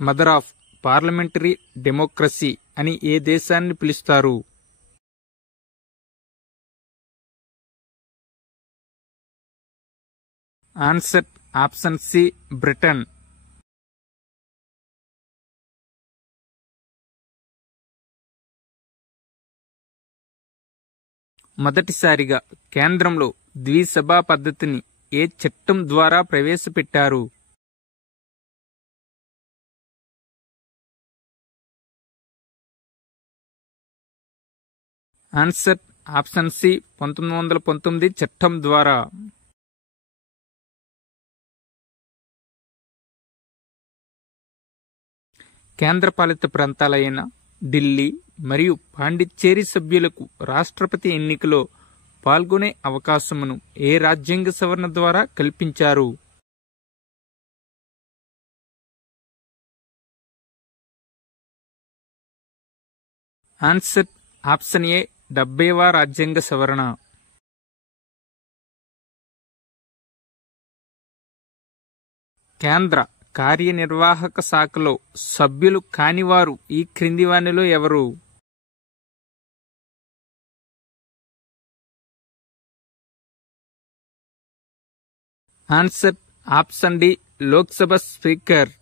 Mother of parliamentary democracy అని ఏ దేశాన్ని పిలుస్తారు? Answer option C Britain. మొదటిసారిగా కేంద్రంలో ద్విసభా పద్ధతిని ఏ చట్టం ద్వారా ప్రవేశపెట్టారు? ఆన్సర్ ఆప్షన్ సి 1919 చట్టం ద్వారా. కేంద్రపాలిత ప్రాంతాలైన ఢిల్లీ మరియు పాండిచ్చేరి సభ్యులకు రాష్ట్రపతి ఎన్నికలో పాల్గొనే అవకాశమును ఏ రాజ్యాంగ సవరణ ద్వారా కల్పించారు? ఆన్సర్ ఆప్షన్ ఏ 70వ రాజ్యాంగ సవరణ. కేంద్ర కార్యనిర్వాహక శాఖలో సభ్యులు కానివారు ఈ క్రింది వానిలో ఎవరు? Answer option D Lok Sabha speaker.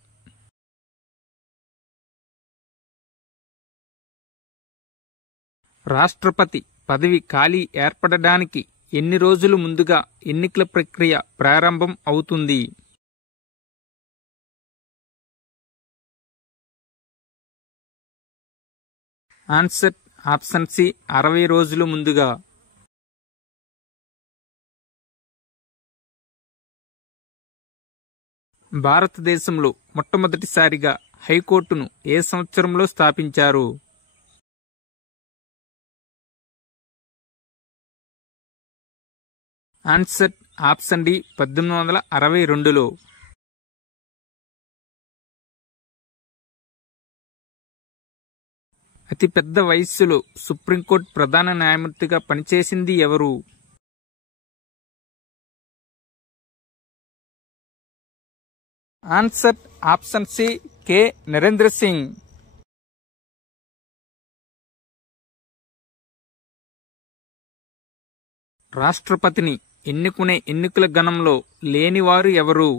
రాష్ట్రపతి పదవి ఖాళీ ఏర్పడడానికి ఎన్ని రోజులు ముందుగా ఎన్నికల ప్రక్రియ ప్రారంభం అవుతుంది? ఆన్సర్ ఆప్షన్ సి 60 రోజులు ముందుగా. భారతదేశంలో మొట్టమొదటిసారిగా హైకోర్టును ఏ సంవత్సరంలో స్థాపించారు? ఆన్సర్ ఆప్షన్ డి 1862లో. అతిపెద్ద వయస్సులో సుప్రీంకోర్టు ప్రధాన న్యాయమూర్తిగా పనిచేసింది ఎవరు? Answer option C K Narendra Singh. రాష్ట్రపతిని ఎన్నుకునే ఎన్నికల గణంలో లేనివారు ఎవరు?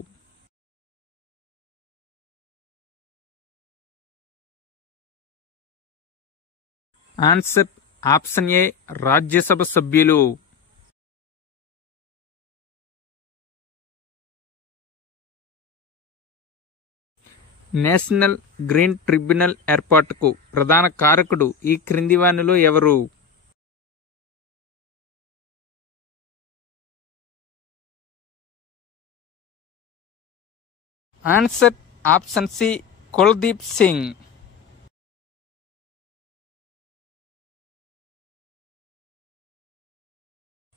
ఆన్సర్ ఆప్షన్ ఏ రాజ్యసభ సభ్యులు. నేషనల్ గ్రీన్ ట్రిబ్యునల్ ఏర్పాటుకు ప్రధాన కారకుడు ఈ క్రింది వానిలో ఎవరు? Answer option C Kuldip Singh.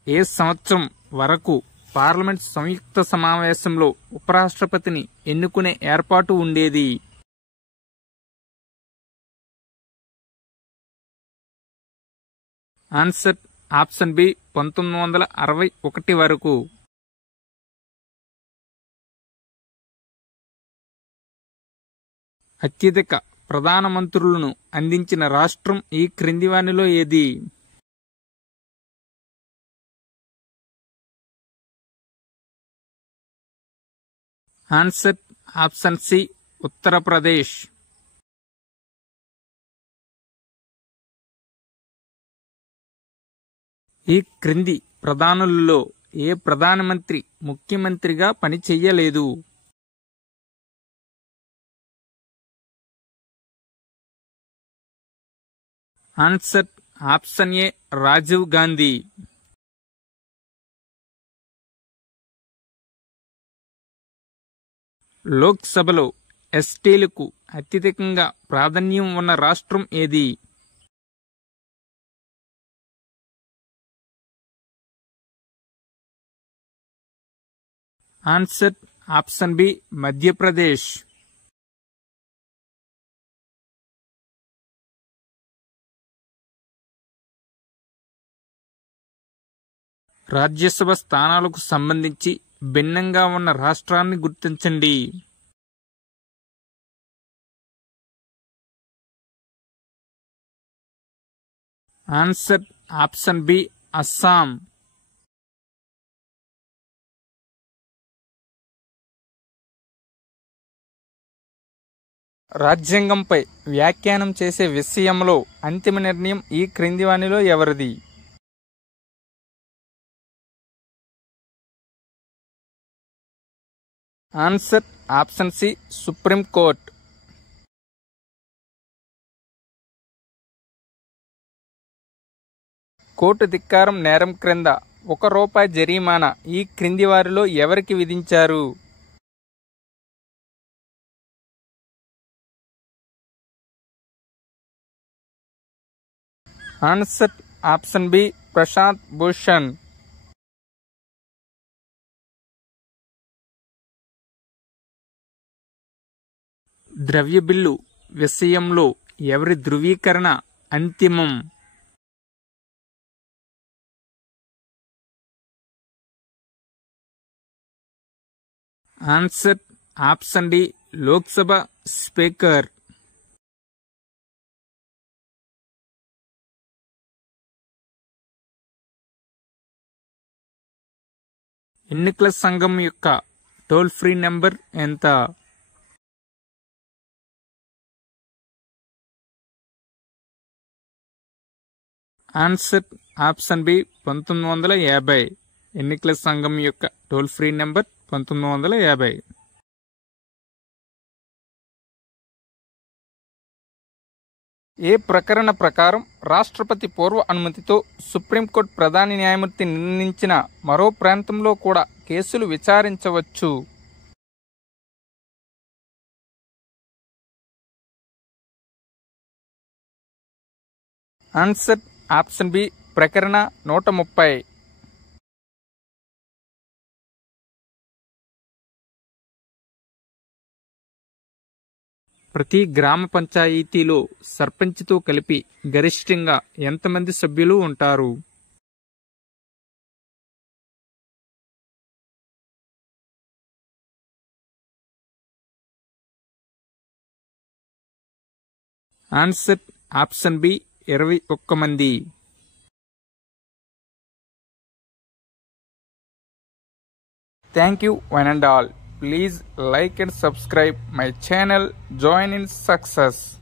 ఏ సంవత్సరం వరకు పార్లమెంట్ సంయుక్త సమావేశంలో ఉపరాష్ట్రపతిని ఎన్నుకునే ఏర్పాటు ఉండేది? ఆన్సర్ ఆప్షన్ బి 1961 వరకు. అత్యధిక ప్రధానమంత్రులను అందించిన రాష్ట్రం ఈ క్రింది వానిలో ఏది? Answer option C Uttar Pradesh. ఈ క్రింది ప్రధానులలో ఏ ప్రధానమంత్రి ముఖ్యమంత్రిగా పనిచేయలేదు? Answer option A Rajiv Gandhi. లోక్సభలో ఎస్టీలకు అత్యధికంగా ప్రాధాన్యం ఉన్న రాష్ట్రం ఏది? Answer option B Madhya Pradesh. Rajya Sabha స్థానాలకు సంబంధించి భిన్నంగా ఉన్న రాష్ట్రాన్ని గుర్తించండి. Answer option B Assam. రాజ్యాంగంపై వ్యాఖ్యానం చేసే విషయంలో అంతిమ నిర్ణయం ఈ క్రింది వానిలో ఎవరిది? Answer option C supreme court. Court ధిక్కారం నేరం క్రింద ₹1 జరిమానా ఈ క్రింది వారిలో ఎవరికి విధించారు? Answer option B Prashant Bhushan. ద్రవ్య బిల్లు విషయంలో ఎవరి ధృవీకరణ అంతిమం? Answer option D Lok Sabha speaker. ఎన్నికల సంఘం యొక్క టోల్ ఫ్రీ నెంబర్ ఎంత? Answer option B 1950. ఎన్నికల సంఘం యొక్క టోల్ ఫ్రీ నెంబర్ 1950. ఏ ప్రకరణ ప్రకారం రాష్ట్రపతి పూర్వ అనుమతితో సుప్రీంకోర్టు ప్రధాన న్యాయమూర్తి నిర్ణయించిన మరో ప్రాంతంలో కూడా కేసులు విచారించవచ్చు? ఆన్సర్ ఆప్షన్ బి ప్రకరణ 130. ప్రతి గ్రామ పంచాయతీలో సర్పంచ్తో కలిపి గరిష్టంగా ఎంతమంది సభ్యులు ఉంటారు? ఆన్సర్ ఆప్షన్ బి 21 మంది. Thank you one and all. Please like and subscribe my channel. Join in success.